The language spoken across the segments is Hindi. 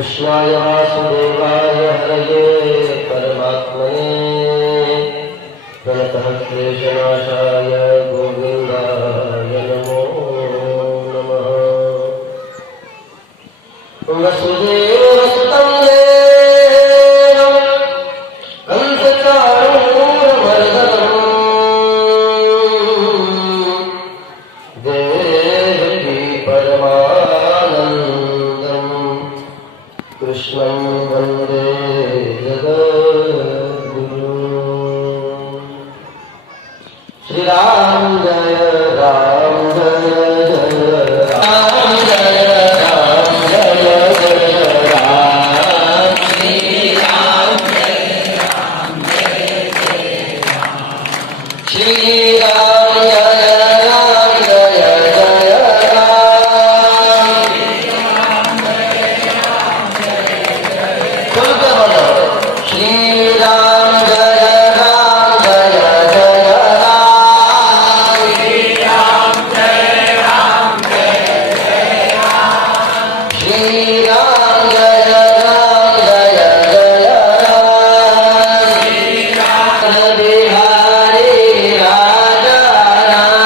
कृष्णाय वासुदेवाय हरये परमात्मने प्रणतः क्लेशनाशाय गोविन्दाय नमो नमः। वसुदेवसुतं देवं कंसचाणूरमर्दनं देवकी परमानन्दं कृष्णं वन्दे जगद्गुरुं। श्रीराम जय राम जय जय राम जय राम जय जय राम। श्रीराम जय राम जय जय राम। श्रीराम जय राम जय जय राम। खुल के बोलो श्रीराम जय राम जय जय राम। श्रीराम जय राम जय जय राम। श्रीराम जय राम जय जय राम। श्रीराम बिहारी राजा राम।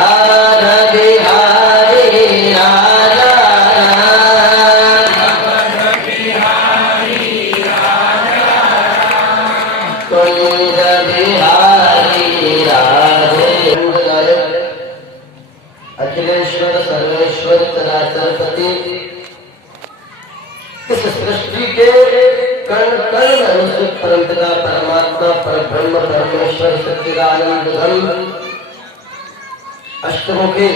आर बिहारी राजा कुंज बिहारी राधे। अखिलेश्वर सर्वेश्वर चराचरपति इस सृष्टि के कण कण में अनुसूत परंपरा परमात्मा परब्रह्म परमेश्वर सच्चिदानंद घन अष्टमुखी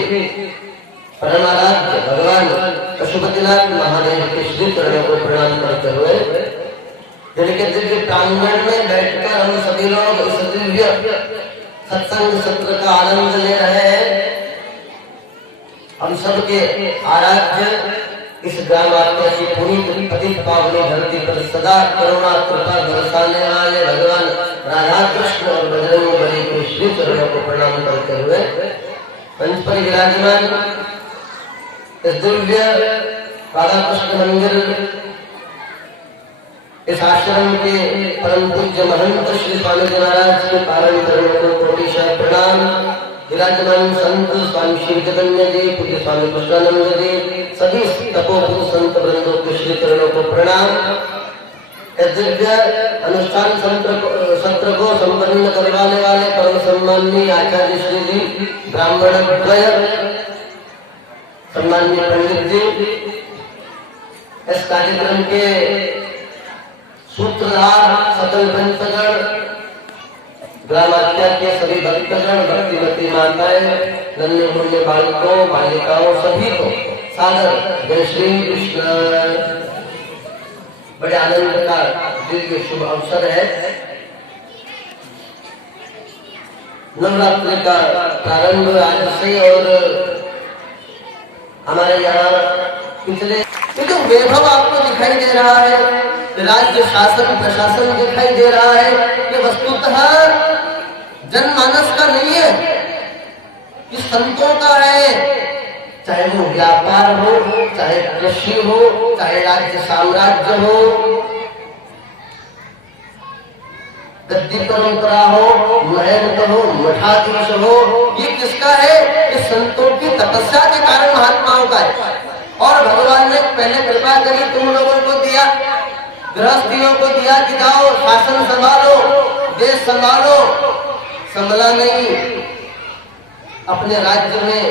परमाराध्य भगवान पशुपतिनाथ महादेव के श्री चरणों को प्रणाम करते हुए जिनके दिव्य प्रांगण में बैठकर हम सभी लोग इस दिव्य सत्संग सत्र का आनंद ले रहे हैं। हम सबके आराध्य इस ग्रामात्मा की पुनीत पतित पावनी धरती पर सदा करुणा कृपा बरसाने वाले भगवान राधा कृष्ण और बजरंग बली के श्री चरणों को प्रणाम करते हुए मंच पर विराजमान इस दिव्य राधा कृष्ण मंदिर इस आश्रम के परम पूज्य महंत श्री स्वामी जी महाराज के पावन चरणों को कोटिशः प्रणाम। विराजमान संत स्वामी श्री चैतन्य जी पूज्य स्वामी कृष्णानंद जी सभी तपोभूत संत वृंदों के श्री चरणों को प्रणाम। इस दिव्य अनुष्ठान सत्र को संपन्न करवाने वाले परम सम्माननीय आचार्य श्री जी ब्राह्मण द्वय सम्माननीय पंडित जी इस कार्यक्रम के सूत्रधार सकल पंचगण ग्रामात्या के सभी भक्तगण भक्तिमती माताएं नन्हे मुन्ने बालकों बालिकाओं सभी को सादर जय श्री कृष्ण। बड़े आनंद का दिव्य शुभ अवसर है। नवरात्रि का प्रारंभ आज से और हमारे यहाँ पिछले जो वैभव आपको दिखाई दे रहा है, राज्य शासन प्रशासन दिखाई दे रहा है, ये वस्तुतः जनमानस का नहीं है, ये संतों का है। चाहे वो व्यापार हो, चाहे कृषि हो, चाहे राज्य साम्राज्य हो, गद्दी परंपरा हो, महंत हो, मठाधीश हो, ये किसका है? ये संतों की तपस्या के कारण महात्माओं का है। और भगवान ने पहले कृपा करी, तुम लोगों को दिया, गृहस्थियों को दिया कि जाओ शासन संभालो, देश संभालो, संभला नहीं। अपने राज्य में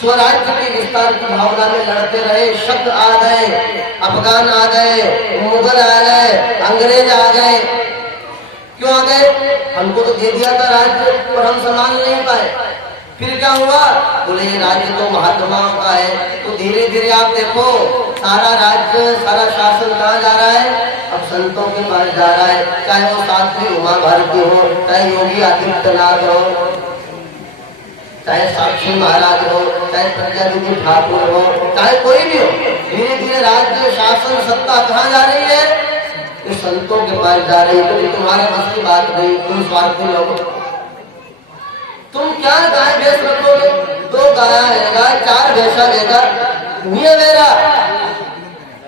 स्वराज्य के विस्तार की भावना में लड़ते रहे। शक आ गए, अफगान आ गए, मुगल आ गए, अंग्रेज आ गए। क्यों आ गए? हमको तो दे दिया था राज्य और हम संभाल नहीं पाए। फिर क्या हुआ? बोले ये राज्य तो महात्माओं का है। तो धीरे धीरे आप देखो सारा राज्य सारा शासन कहाँ जा रहा है? अब संतों के पास जा रहा है। चाहे वो साध्वी उमा भारती हो, चाहे योगी आदित्यनाथ हो, चाहे साक्षी महाराज हो, चाहे प्रजापति ठाकुर हो, चाहे कोई भी हो, धीरे धीरे राज्य शासन सत्ता कहाँ जा रही है? इस संतों के पास जा रही है। तो तुम्हारे बस की बात नहीं, तुम स्वार्थी लोग। तुम क्या गाय भैंस रखोगे? 2 गाय रहेगा, 4 भैंसा रहेगा, नहीं मेरा।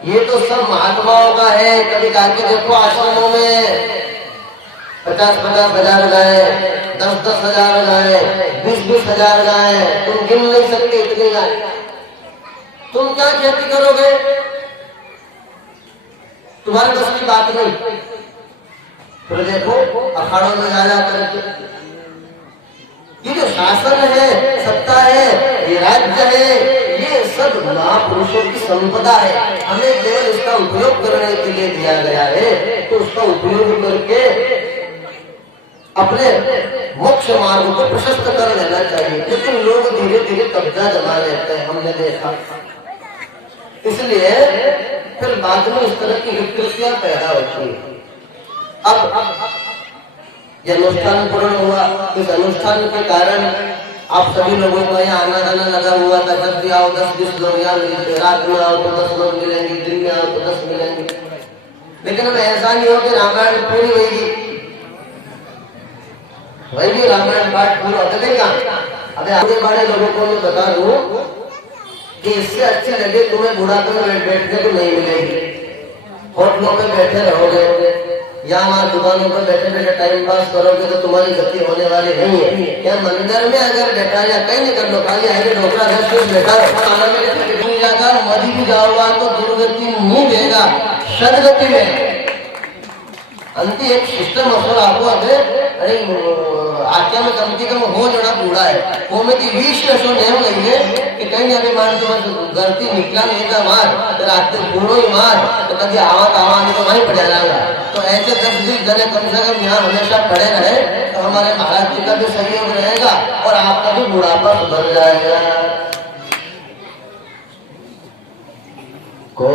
ये तो सब महात्माओं का है। कभी जाके देखो आश्रमों में 50-50 हजार गाय, 10-10 हजार गाय, 20-20 हजार गाय, तुम गिन नहीं सकते इतनी गाय। तुम क्या खेती करोगे? तुम्हारे बस की बात नहीं। फिर देखो अखाड़ों में जा करके ये जो शासन है, सत्ता है, ये राज्य है, ये सब महापुरुषों की संपदा है। हमें केवल इसका उपयोग करने के लिए दिया गया है, तो उसका उपयोग करके अपने मोक्ष मार्ग को प्रशस्त कर लेना चाहिए। लेकिन लोग धीरे धीरे कब्जा जमा लेते हैं, हमने देखा। इसलिए फिर बाद में इस तरह की विकृतियां पैदा होती है। अब यह अनुष्ठान पूर्ण हुआ। इस अनुष्ठान के कारण आप सभी लोगों को यहाँ आना जाना लगा हुआ था। जब भी आओ 10-20 लोग यहाँ मिलते, रात में आओ तो 10 लोग मिलेंगे, दिन में आओ तो 10 मिलेंगे। लेकिन अब ऐसा नहीं हो कि रामायण पूरी होगी, वही रामायण पाठ पूरा लगेगा। अबे आगे बड़े लोगों को मैं बता दूं कि इससे अच्छे लगे तुम्हें बुढ़ापे में बैठने को नहीं मिलेगी। होटलों पे बैठे रहोगे या हमारे दुकानों पर बैठे बैठे टाइम पास करोगे तो तुम्हारी गति होने वाली नहीं है। या मंदिर में अगर बैठा या कहीं नहीं कर लो, खाली आगे ढोकरा बैठा जाकर मरी भी जाओगा तो दुर्गति नहीं देगा, सदगति में। अंति एक सिस्टम असर आपको अरे आख्या में कम से कम हो जाना बूढ़ा है वो में 20 ऐसा नेम नहीं है कि कहीं अभी मान तो गलती निकला नहीं था मार तो रात बूढ़ो ही मार तो कभी आवा नहीं तो वहीं पड़ा रहेगा। तो ऐसे 10-20 जने कम से कम यहाँ हमेशा खड़े रहे तो हमारे महाराज जी का भी सहयोग रहेगा और आपका भी बुढ़ापा सुधर जाएगा। को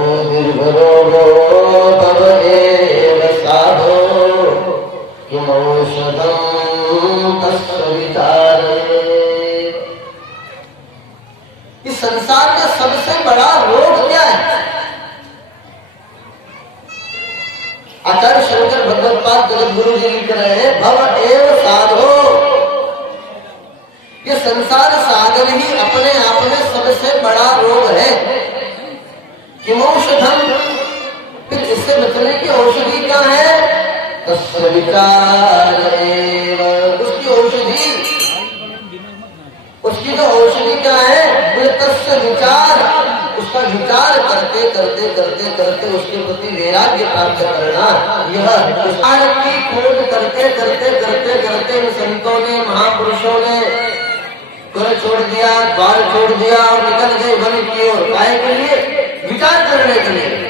इस संसार में सबसे बड़ा रोग क्या है? आचार्य शंकर भगवत्पाद जगत गुरु जी लिख रहे हैं भव एव साधो। ये संसार सागर ही अपने आप में सबसे बड़ा रोग है। किमौषधम, फिर इससे बचने की औषधि क्या है? तस्य विचार एव, उसकी औषधि, उसकी जो औषधि क्या है? तस्य विचार, उसका विचार करते करते करते करते उसके प्रति वैराग्य प्राप्त करना। यह विचार की खोज करते करते करते करते इन संतों ने महापुरुषों ने घर छोड़ दिया, द्वार छोड़ दिया और निकल गए वन की ओर। काय के लिए? विचार करने के लिए।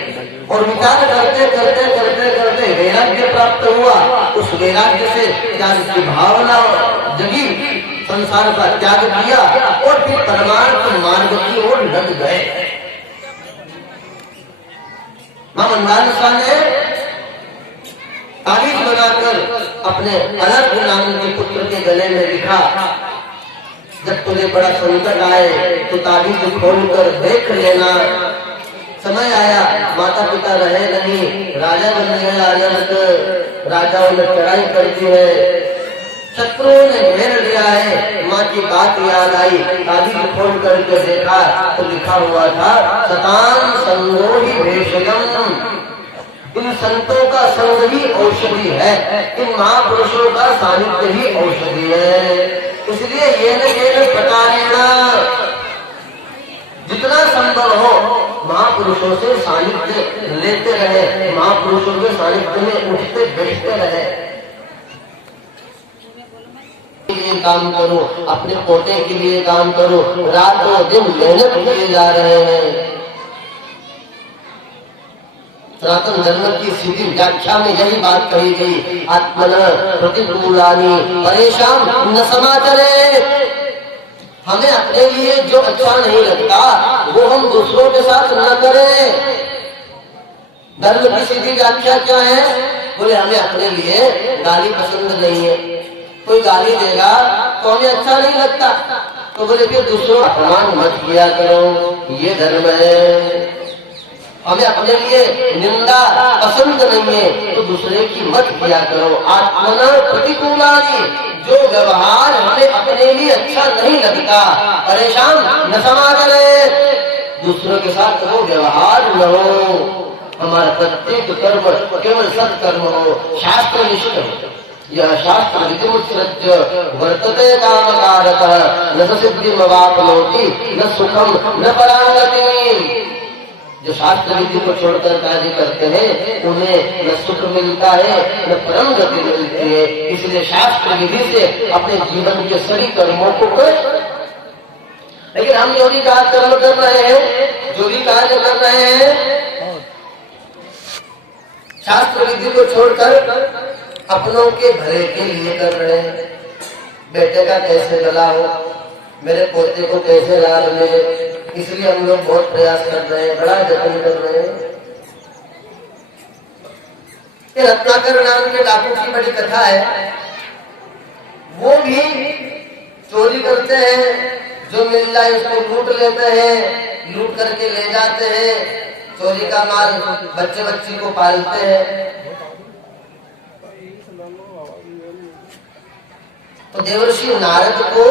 और विचार करते करते करते करते वैराग्य प्राप्त हुआ। उस वैराग्य से त्याग की भावना जगी, संसार का त्याग किया और फिर परमार्थ मार्ग की ओर लग गए। मां मंदालसा ने ताबीज बनाकर अपने अनर्थ नाम के पुत्र के गले में लिखा, जब तुझे बड़ा संकट आए तो ताबीज खोलकर देख लेना। समय आया माता पिता रहे नहीं, राजा बन गया अनर्थ, राजाओं ने चढ़ाई कर दी है, शत्रुओं ने घेर लिया है। माँ की बात याद आई, ताबीज खोल करके देखा तो लिखा हुआ था सतान संगो ही भेषजम। इन संतों का संग ही औषधि है, इन महापुरुषों का सानिध्य ही औषधि है। इसलिए ये न प्रकारेण जितना संभव हो महापुरुषों से सानिध्य लेते रहे, महापुरुषों के सानिध्य में उठते बैठते रहे। ये काम करो, अपने पोते के लिए काम करो, रातों दिन मेहनत किए जा रहे हैं। सनातन धर्म की सीधी व्याख्या में यही बात कही गई, आत्मना प्रतिकूलानि परेशान न समाचरे। हमें अपने लिए जो अच्छा नहीं लगता वो हम दूसरों के साथ न करें। धर्म की सीधी व्याख्या क्या है? बोले हमें अपने लिए गाली पसंद नहीं है, कोई गाली देगा तो हमें अच्छा नहीं लगता, तो बोले फिर दूसरों का अपमान मत किया करो, ये धर्म है। हमें अपने लिए निंदा पसंद नहीं है तो दूसरे की मत किया करो। आत्मना प्रतिकूलानि, जो व्यवहार हमें अपने लिए अच्छा नहीं लगता, परेशान न समा करे, दूसरों के साथ वो व्यवहार न हो। हमारा प्रत्येक कर्म केवल सत्कर्म हो, शास्त्र निष्ठ हो। यह शास्त्र विधिमुत्सृज्य वर्तते कामकारतः, न सिद्धिमवाप्नोति न सुखम न परांगति। जो शास्त्र विधि को छोड़कर कार्य करते हैं उन्हें न सुख मिलता है न परम गति मिलती है। इसलिए शास्त्र विधि से अपने जीवन के सभी कर्मों को करें। लेकिन हम जो भी कर्म कर रहे हैं, जो भी कार्य कर रहे हैं, शास्त्र विधि को छोड़कर अपनों के भले के लिए कर रहे हैं। बेटे का कैसे भला हो, मेरे पोते को कैसे लाभ मिले, इसलिए हम लोग बहुत प्रयास कर रहे हैं, बड़ा जतन कर रहे हैं। रत्नाकर नाम के डाकू की बड़ी कथा है। वो भी चोरी करते हैं, जो मिल जाए उसको लूट लेते हैं, लूट करके ले जाते हैं, चोरी का माल बच्चे बच्ची को पालते हैं। तो देवर्षि नारद को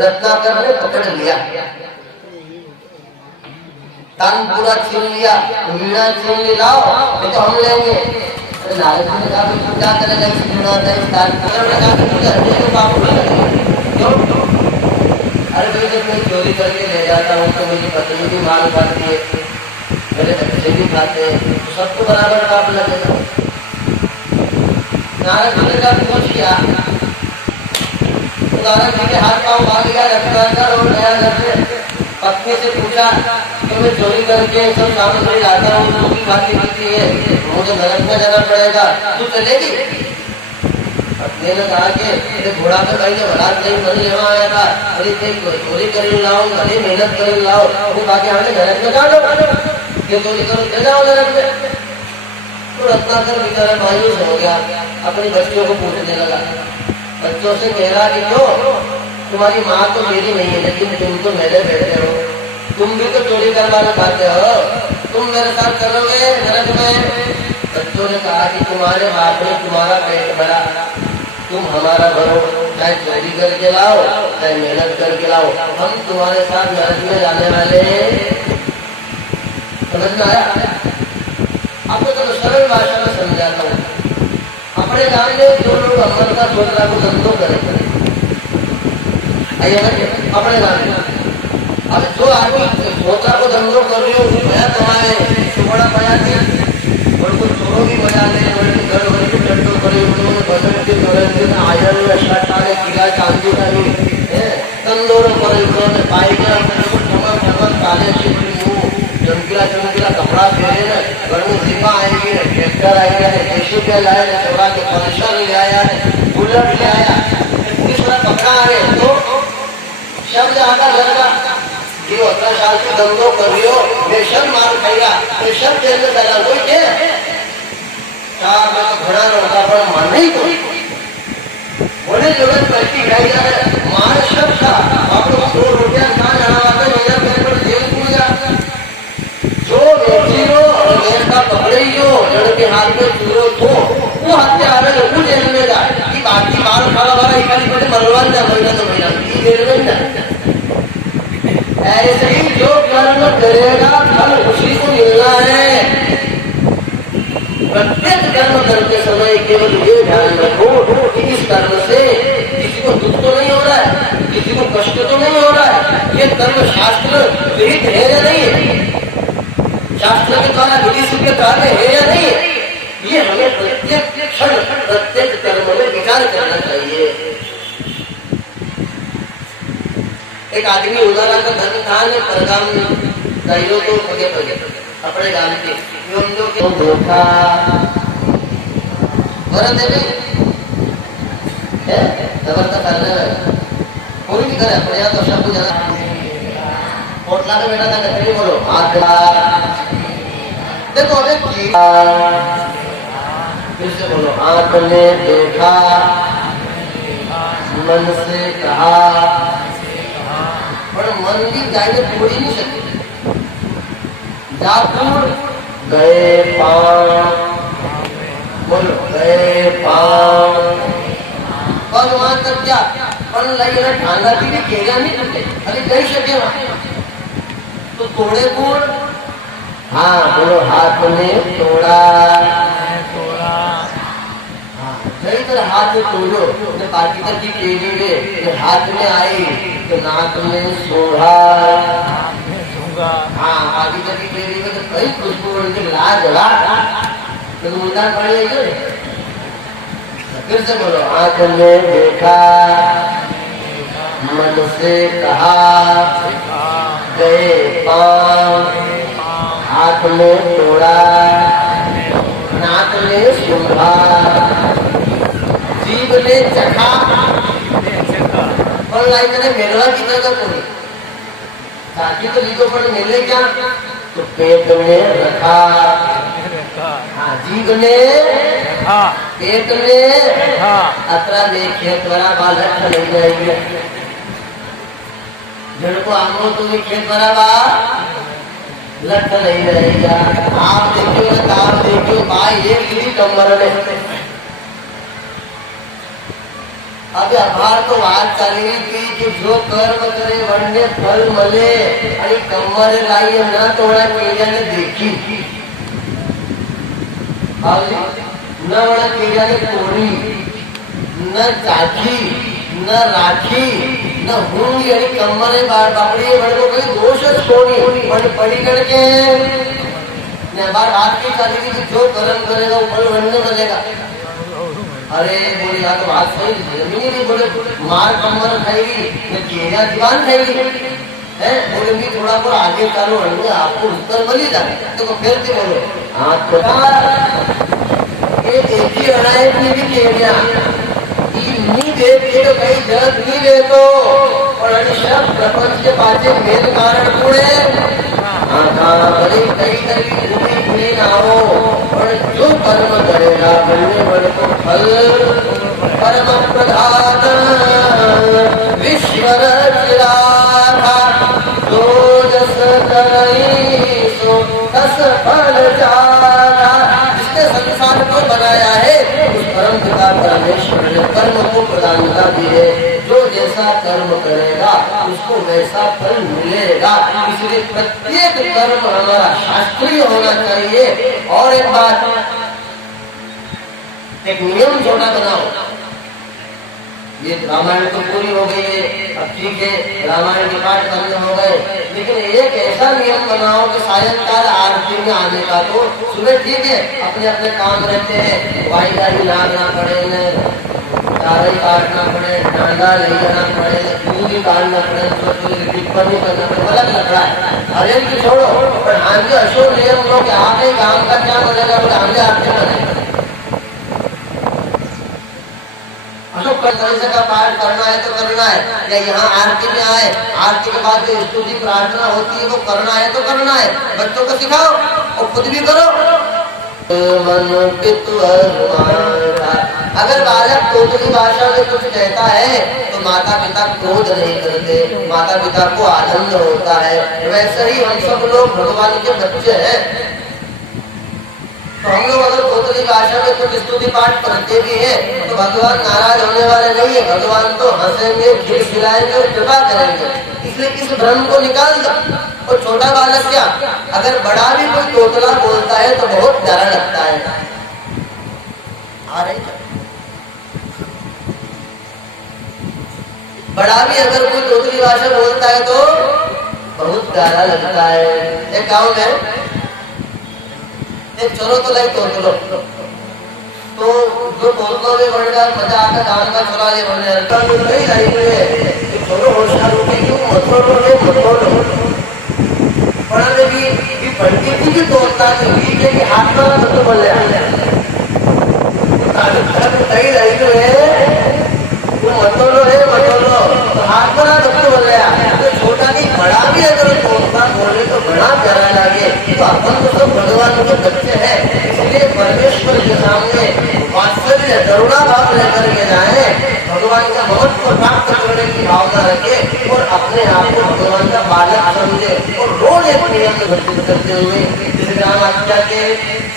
रत्नाकर ने पकड़ लिया, तन पूरा छीन लिया, वीणा छीन ली, लाओ नहीं तो हम लेंगे। नारद ने कहा तू क्या करेगा इस वीणा का, इस तान ने कहा तुझे हटने को बाबू क्यों? अरे भाई जब मैं चोरी करके ले जाता हूँ तो मेरी पत्नी भी माल खाती है, मेरे बच्चे भी खाते हैं, तो सबको बराबर पाप लगेगा। नारद ने कहा पूछ किया, नारद जी के हाथ पाँव बांध लिया रत्नाकर और नया घर से पत्नी से पूछा कि मैं चोरी करके सब सामग्री लाता हूँ, तो भी खाती पीती है, मुझे नरक में जाना पड़ेगा, तू चलेगी? पत्नी ने कहा कि घोड़ा पे कहीं बरात नहीं बनी यहाँ आया था, अरे चोरी कर लाओ, भले मेहनत कर लाओ, वो कहा कि हमें नरक में जाना, ये चोरी करो ले जाओ नरक में। तो रत्नाकर बेचारा मायूस हो गया, अपनी बच्चियों को पूछने लगा, बच्चों से कह रहा कि क्यों तुम्हारी माँ तो मेरी नहीं है, लेकिन तुम तो मेरे बेटे हो, तुम भी तो चोरी करवाना चाहते हो, तुम मेरे साथ चलोगे नरक में? बच्चों ने कहा कि तुम्हारे बाप ने तुम्हारा पेट भरा, तुम हमारा भरो, चाहे चोरी करके लाओ चाहे मेहनत करके लाओ, हम तुम्हारे साथ नरक में जाने वाले हैं। समझ में आया? आपको तो सरल भाषा में समझाता हूँ। अपने गांव में जो लोग अमर का छोटा को धंधो करेंगे, अपने गांव में अब जो आदमी छोटा को धंधो कर रही हो भया कमाए, बड़ा बया और कुछ चोरों की बजा ले, घर भर की टट्टो करे, बजट के दौरान आयरन शर्टाने किला चांदी का भी तंदूर पर पाएगा, ठमक ठमक काले चमकीला चमकीला कपड़ा पहने ना, घर में जीपा आएगी, ट्रैक्टर आएगा, देशी पे लाया, चौड़ा के पल्सर ले आया, बुलेट ले आया, पुलिस वाला पकड़ा आ रहे तो शब्द आगा लगा कि 18 साल से धंधो कर रही हो, बेशर्म मार खाएगा, बेशर्म जेल में डाला कोई के चार में तो घड़ा लड़का पर मान नहीं कोई बोले जगत बैठी गई है, मान शब्द था आप लोग 2 रुपया कहाँ लड़ा था, मेरा पैर पर जेल पूछ जा जो बेची हो और मेरे का पकड़े ही हो, लड़के हाथ में चूरो हो, वो हत्या आ रहे वो जेल में जाए, कि बाकी माल खड़ा वाला इकाली पड़े मरवान जा महीना तो महीना ये जेल में जाए। ऐसे ही जो कर्म करेगा फल उसी को मिलना है। प्रत्येक कर्म करते समय केवल ये ध्यान रखो कि इस कर्म से किसी को दुख तो नहीं हो रहा है, किसी को कष्ट तो नहीं हो रहा है, ये कर्म शास्त्र विहित है या नहीं है, शास्त्र के द्वारा विधि के द्वारा है या नहीं है, ये हमें प्रत्येक क्षण प्रत्येक कर्म में विचार करना चाहिए। एक आदमी उदाहरण का धन था ने परगाम गायों को पगे अपने गांव के योंदो के धोखा वरन देवी है जबरदस्त करने में कोई भी करे अपने यहाँ तो सब जना कोटला में बैठा था कतरी बोलो आत्मा देखो अबे फिर से बोलो आपने देखा मन से कहा, पर मन की जायने पूरी नहीं सकती। जापुर गए पांव बोलो गए पांव और वहां तक क्या पण लई ना ठांगा की भी केला नहीं टूटे अरे गई शके वहां तो तोड़े कौन हाँ बोलो हाथ में तोड़ा सही तरह हाथ में तोड़ो तो बाकी तक की केलेंगे तो हाथ में आई तो नाक में सोहा हाँ बाकी तक की केलेंगे तो कई खुशबू उनके लाज तो मुंडा पड़ेगा फिर से बोलो आंख में देखा मन से कहा गए पांव हाथ में तोड़ा नाक में सूंघा जीभ ने चखा और लाइक ने मेलवा की जगह कोई ताकि तो लीधो पर मिले क्या तो पेट में रखा हाँ जीभ ने पेट में अतरा देखिए त्वरा बालक नहीं जाएगी जड़ को आमो तो खेत बराबा लट नहीं रहेगा आप देखियो भाई एक गिरी कमर में अब आभार तो बात चाली कि जो कर्म करे वन्य फल मले आणि कमर लाई न तोड़ा केल्याने देखी न वड़ा केल्याने तोड़ी न चाखी न राखी न होंगी आणि कमरे बापड़ी बड़ो कोई दोष सोनी पण पड़ी करके ने बार हाथ की चाली कि जो कर्म करेगा वो फल वन्य मिलेगा अरे बोली तो बात सही जमीन नहीं बोले मार कमर खाएगी न केरिया दीवान खाएगी है बोले भी थोड़ा पर आगे चालू होंगे आपको उत्तर मिल जाए तो फिर से बोलो हाथ ये देखी अड़ाई की भी केरिया नहीं देखी तो कहीं जग नहीं ले तो और सब प्रपंच के पाचे मेल कारण पूरे कई कई ना हो और जो कर्म करेगा बनने बड़े तो फल परम प्रधान विश्वर जो जस करई सो तस फल जाना जिसने संसार को बनाया है उस परम पिता परमेश्वर ने कर्म को प्रधानता दी है जो जैसा कर्म करेगा उसको वैसा फल मिलेगा इसलिए प्रत्येक कर्म हमारा शास्त्रीय होना चाहिए और एक बात एक नियम छोटा बनाओ ये रामायण तो पूरी हो गई है अब ठीक है रामायण के पाठ बंद हो गए लेकिन एक ऐसा नियम बनाओ कि सायंकाल आरती में आने का तो सुबह ठीक है अपने अपने काम रहते हैं वाई गाड़ी लागना पड़े चारे काटना पड़े डांडा ले जाना पड़े पूरी काटना पड़े टिप्पणी करना पड़े अलग लग रहा है अरे की छोड़ो पर आगे अशोक नियम लो कि आपके काम का क्या बनेगा बोले आगे आरती बने अशोक का पाठ करना है तो करना है या यहाँ आरती में आए आरती के बाद जो स्तुति प्रार्थना होती है वो करना है तो करना है बच्चों को सिखाओ और खुद भी करो मन अगर बालक तोतली भाषा में कुछ कहता है तो माता पिता क्रोध नहीं करते माता पिता को आनंद होता है वैसे ही हम सब लोग भगवान के बच्चे हैं तो हम लोग अगर तोतली भाषा में कुछ स्तुति पाठ करते भी हैं तो भगवान नाराज होने वाले नहीं है भगवान तो हंसेंगे खिलाएंगे और कृपा करेंगे इसलिए इस भ्रम को निकाल दो और छोटा बालक क्या अगर बड़ा भी कोई तोतला बोलता है तो बहुत डर लगता है आ रही बड़ा भी अगर कोई तोतली भाषा बोलता है तो बहुत प्यारा लगता है एक गाँव में चलो तो लाइक तोतलो तो जो तोतलो में बढ़ गया मजा आता दान का चोला ले बढ़ जाता तो नहीं लाइक चलो होशियार हो गई क्यों मथोलो बड़ा भी बढ़ती थी कि तोड़ता नहीं कि हाथ में तो बोल रहा कहीं लाइक मथोलो है मथोलो तो हाथ में तो बोल रहा तो छोटा नहीं बड़ा भी अगर तोड़ता बोले तो बड़ा प्यारा लगे तो अपन तो सब भगवान के बच्चे हैं इसलिए परमेश्वर के सामने वात्सल्य करुणा भाव लेकर के जाए भगवान का महत्व प्राप्त करने की भावना रखे और अपने आप को भगवान का बालक समझे और रोज एक नियम में घटित करते हुए जैसे राम आज्ञा के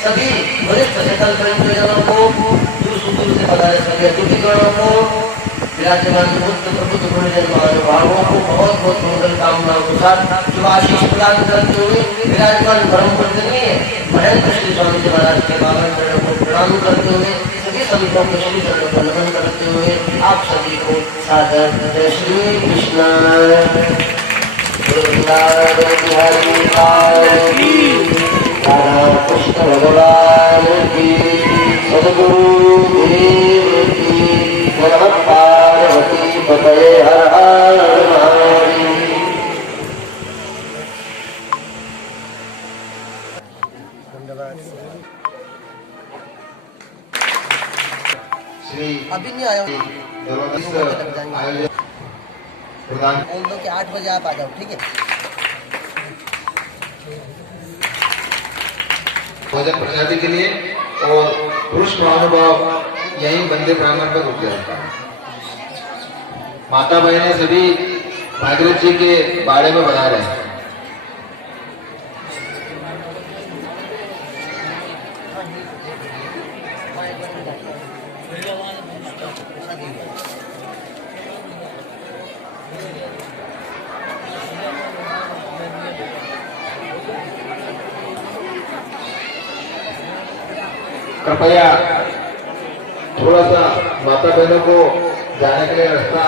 सभी वरिष्ठ सकल परिजनों को दूर से पधारे सभी अतिथिगणों को विराजमान बुद्ध प्रबुद्ध गुरुजन महानुभावों को बहुत बहुत मंगल कामनाओं के साथ शुभ आशीष प्रदान करते हुए विराजमान परम पूजनीय महेंद्र श्री स्वामी जी महाराज के पावन चरणों को प्रणाम करते हुए सभी संतों के श्री चरणों को नमन करते हुए आप सभी को सादर जय श्री कृष्ण राधा कृष्ण भगवान की सद्गुरु देव की नमः पार्वती पतये हर हर महादेव। श्री अभी नहीं आया प्रधान बोल दो कि 8 बजे आप आ जाओ, ठीक है। भोजन प्रसादी के लिए और पुरुष महानुभाव यही बंदे प्रांगण पर रुक गए। माता बहनें सभी भागीरथ जी के बारे में बता रहे हैं। कृपया थोड़ा सा माता बहनों को जाने के लिए रास्ता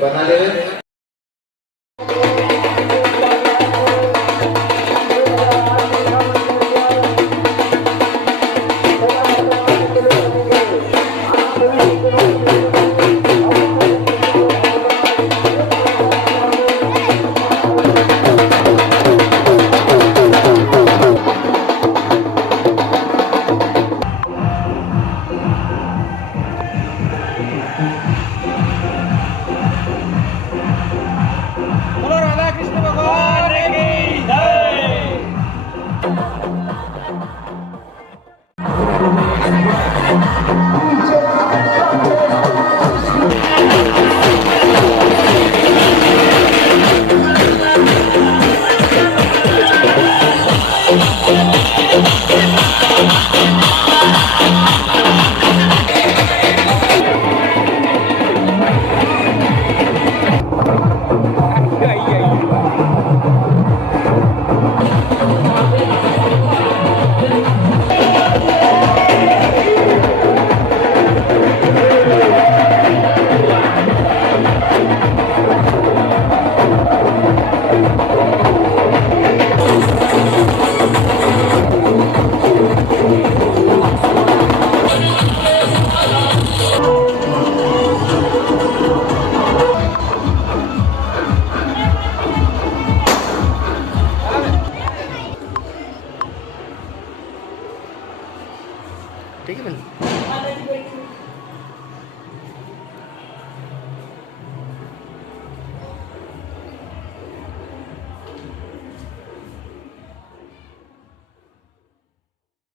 बना दें।